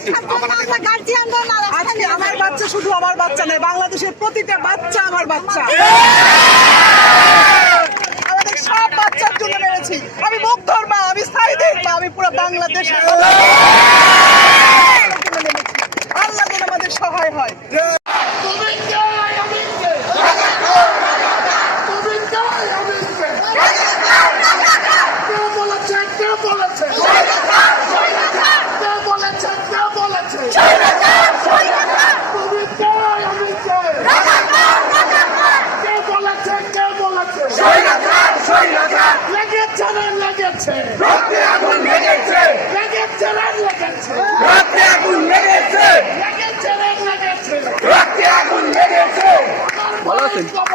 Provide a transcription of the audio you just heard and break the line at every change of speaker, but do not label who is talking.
আজকে আমার বাচ্চা শুধু আমার বাচ্চা নয়, বাংলাদেশের প্রতিটা বাচ্চা আমার বাচ্চা। আমাদের সব বাচ্চার জন্য মেরেছি। আমি মুগ্ধর মা, আমি সাইদের মা, আমি পুরো বাংলাদেশের আল্লাহ যেন আমাদের সহায় হয়।
ভালো আছেন?